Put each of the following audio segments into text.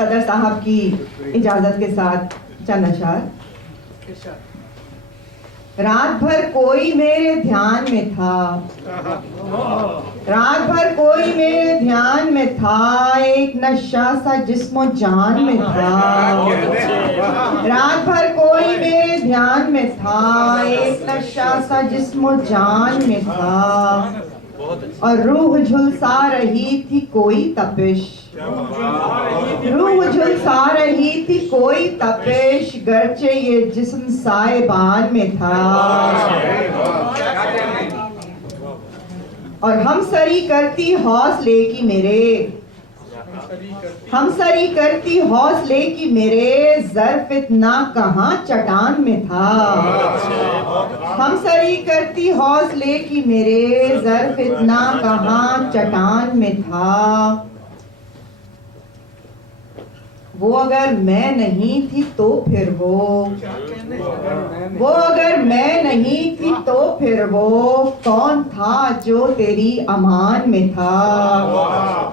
सदर साहब की इजाजत के साथ चंद अशआर। रात भर कोई मेरे ध्यान में था, रात भर कोई मेरे ध्यान में था, एक नशा सा जिस्मो जान में था। रात भर कोई मेरे ध्यान में था, एक नशा सा जिस्मो जान में था, और रूह झुलसा रही थी कोई तपिश, रूह झुलसा रही थी कोई तपिश, गर्चे ये जिस्म साइबान में था। और हम सरी करती हौसले की मेरे, हम सरी करती हौसले की मेरे, ज़र्फ इतना कहाँ चट्टान में था। हम सरी करती हौसले की मेरे, ज़र्फ इतना कहाँ चट्टान में था। वो अगर मैं नहीं थी तो फिर वो अगर मैं नहीं थी तो फिर वो कौन था जो तेरी अमान में था,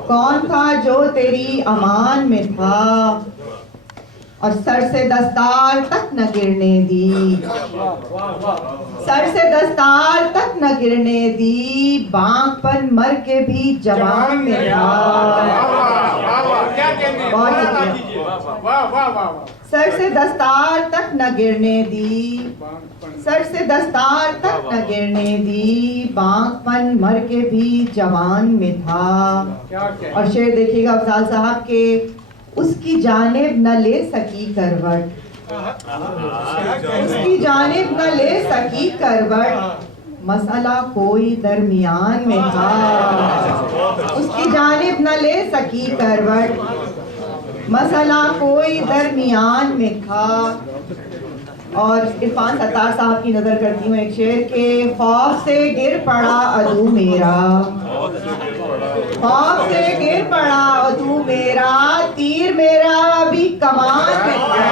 कौन था जो तेरी अमान में था। और सर से दस्तार तक न गिरने दी, सर से दस्तार तक न गिरने दी, बांकपन मर के भी जवान में था। सर से दस्तार तक न गिरने दी, सर से दस्तार तक न गिरने दी, बांकपन मर के भी जवान में था। और शेर देखिएगा अफजाल साहब के, उसकी जानिब न ले सकी करवट, उसकी जानिब न ले सकी करवट, मसला कोई दरमियान में था। उसकी जानिब न ले सकी करवट, मसला कोई दरमियान में था। और इरफान सत्तार साहब की नजर करती हूँ एक शेर के, खौफ से गिर पड़ा अदू मेरा, खौफ से गिर पड़ा अदू मेरा, तीर मेरा भी कमान में था।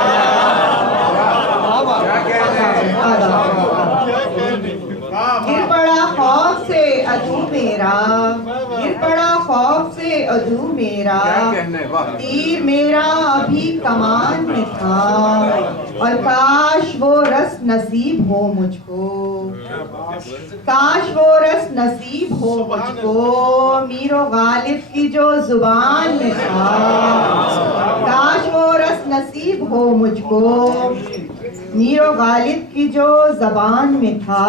गिर पड़ा खौफ से अदू मेरा, गिर पड़ा खौफ से अदू मेरा, तीर मेरा अभी कमान में था। और काश वो रस नसीब हो मुझको, काश वो रस नसीब हो मुझको, मीरो गालिब की जो जुबान में था। काश वो रस नसीब हो मुझको, मीरो गालिब की जो जबान में था।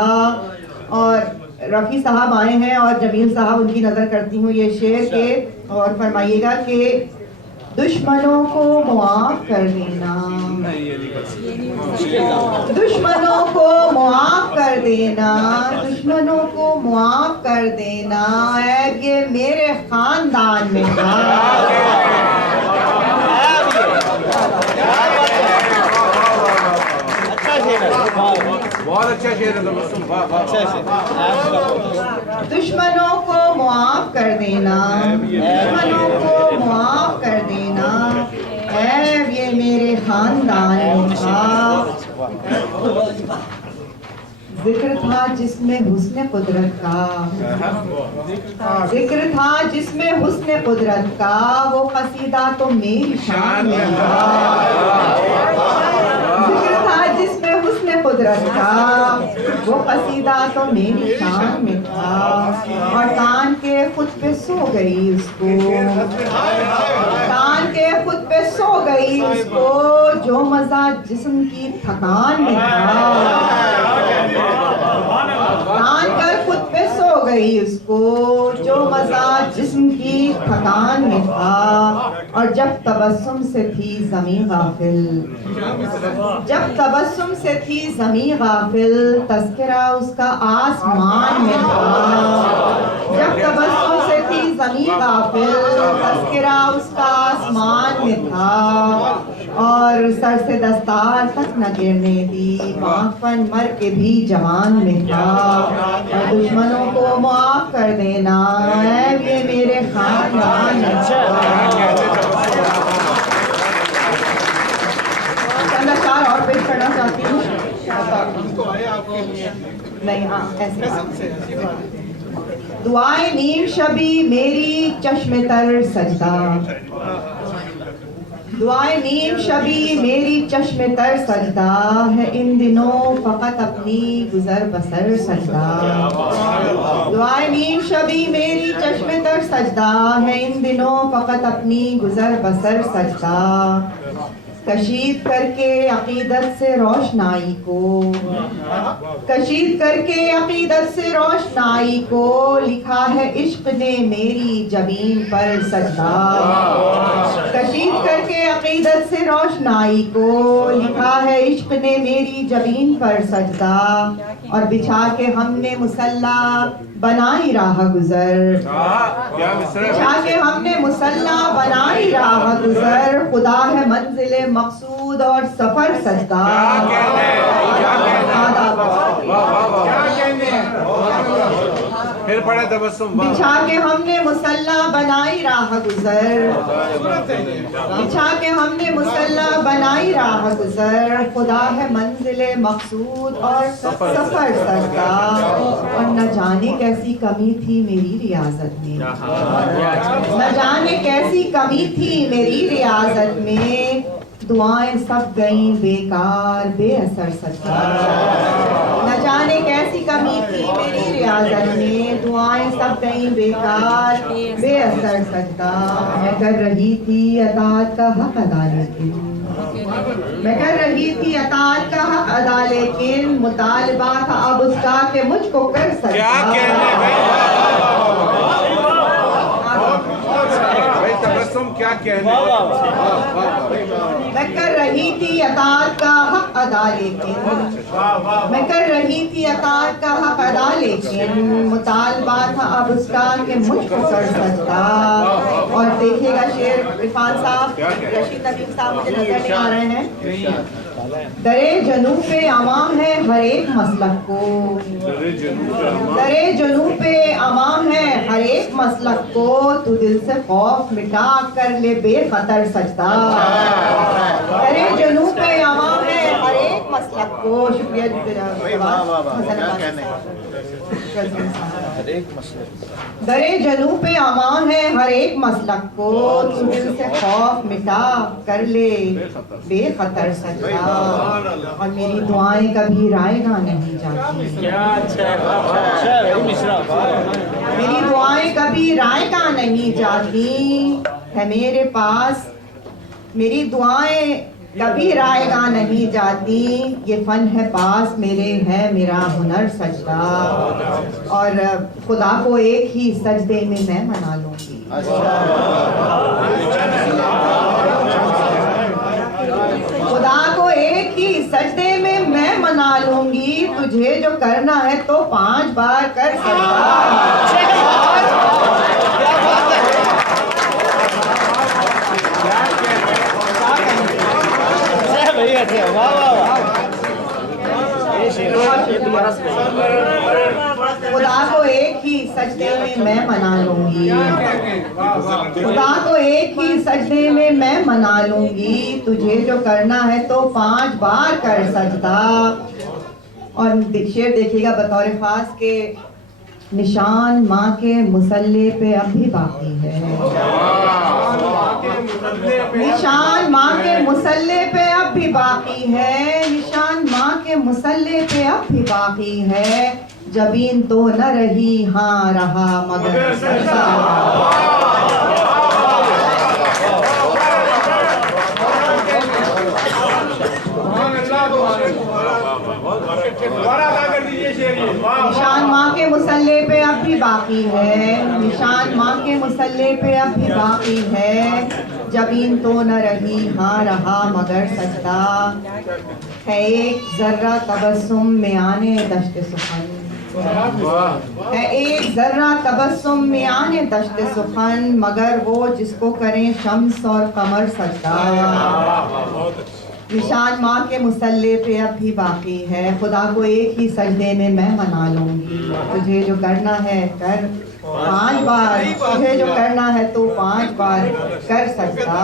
और रफ़ी साहब आए हैं और जमील साहब, उनकी नजर करती हूँ ये शेर के, और फरमाइएगा कि दुश्मनों को मुआफ कर देना, दुश्मनों को मुआफ कर देना, दुश्मनों को मुआफ कर देना, ऐब ये मेरे खानदान में था। बहुत अच्छा शेर है। दुश्मनों को मुआफ कर देना, दुश्मनों को मुआफ कर देना, ऐब ये मेरे खानदान में था। जिक्र था जिसमें हुस्न कुदरत का, जिक्र था जिसमें हुस्न कुदरत का, वो कसीदा तो मेरी शान में था। जिक्र था जिसमें हुस्न कुदरत का, वो कसीदा तो मेरी शान में था। और कान के खुद पे सो गई उसको, कान के खुद पे सो गई उसको, जो मजा जिस्म की थकान में था। कान कर खुद पे सो गई उसको, जो मजा जिस्म की थकान में था। और जब तबस्सुम से थी ज़मीं गाफिल, जब तबस्सुम से थी ज़मीं गाफिल, तज़किरा उसका आसमान में था। जब तबस्सुम से थी ज़मीं गाफिल, तज़किरा उसका आसमान में था। और सर से दस्तार तक न गिरने दी, बांकपन मर के भी जवान में था। और दुश्मनों को माफ कर देना, ऐब ये मेरे खानदान में था। चंद अशआर और पेश करना चाहती हूँ। नहीं, हाँ ऐसे दुआए नीम शबी मेरी चश्मे तर सजदा, दुआए नीम शबी मेरी चश्मे तर सजदा है इन दिनों फकत अपनी गुजर बसर सजदा। दुआए नीम शबी मेरी चश्मे तर सजदा है इन दिनों फकत अपनी गुजर बसर सजदा। कशीद करके अकीदत से रोशनाई को, कशीद करके अकीदत से रोशनाई को लिखा है इश्क ने मेरी जमीन पर सजदा। कशीद करके अकीदत से रोशनाई को लिखा है इश्क ने मेरी जमीन पर सजदा। और बिछा के हमने मुसल्ला बनाई राह गुजर, बिछा के हमने मुसल्ला बनाई राह गुजर। खुदा है मंजिले मकसूद और सफर सजदा। फिर पढ़े तबस्सुम। बिछा के हमने मुसल्ला बनाई राह गुजर, बिछा के हमने मुसल्ला बनाई राह गुजर। खुदा है मंजिले मकसूद और सफर सजदा। और न जाने कैसी कमी थी मेरी रियाजत में, न जाने कैसी कमी थी मेरी रियाजत में। दुआएं सब गईं बेकार बेअसर सजदा। न जाने कैसी कमी थी मेरी रियाजत में, दुआएं सब गईं बेकार बेअसर सजदा। मैं कर रही थी अताअत का हक अदा लेकिन, मैं कर रही थी अताअत का हक अदा लेकिन मुतालबा था अब उसका कि मुझको कर सजदा। क्या कहने भाई तबस्सुम क्या कहने। मैं कर रही थी अताअत का हक अदा लेकिन, मैं कर रही थी अताअत का हक अदा लेकिन मुतालबा था अब उसका कि मुझको कर सजदा। और देखिएगा शेर इरफान साहब, रशीद नदीम साहब मुझे नजर नहीं आ रहे हैं। दरे जनू पे अमा है हर एक मसलक को, दरे जनू पे अमा है हर एक मसलक को। तू दिल से खौफ मिटा कर ले बेखतर सजदा। दरे जनू पे अमा है हर एक मसलक को। शुक्रिया दरे जनू पे अमा है हर एक मसलक को। तू दिल से खौफ मिटा कर ले बेखतर सजदा। और मेरी दुआएं कभी रायगा नहीं जाती, मेरी दुआएं कभी रायगा नहीं जाती है मेरे पास। मेरी दुआएं कभी रायगा नहीं जाती, ये फन है पास मेरे है मेरा हुनर सजदा। और खुदा को एक ही सजदे में मैं मना लूंगी। खुदा को एक ही सजदे में मैं मना लूंगी। तुझे जो करना है तो 5 बार कर सकता। खुदा को एक ही सजदे में मैं मना लूंगी, खुदा को एक ही सजदे में मैं मना लूंगी। तुझे जो करना है तो 5 बार कर सजदा। और शेर देखिएगा बतौर खास के निशान माँ के मुसल्ले पे अब भी बाकी है, निशान माँ के मुसल्ले पे अब भी बाकी है, निशान माँ के मुसल्ले पे अब भी बाकी है। जबीन तो न रही हाँ रहा मगर सजदा। निशान माँ के मुसल्ले पे अब भी बाकी है, निशान माँ के मुसल्ले पे अब भी बाकी है। जबीन तो न रही हाँ रहा मगर सजदा। है एक जर्रा तबस्सुम में आने दश्त सुखन, है एक जर्रा तबस्सुम में आने दश्त सुखन। मगर वो जिसको करें शम्स और कमर सजदा। निशान माँ के मुसल्ले पे अब भी बाकी है। खुदा को एक ही सजदे में मैं मना लूंगी। तुझे जो करना है कर 5 बार, तुझे जो करना है तो 5 बार कर सकता।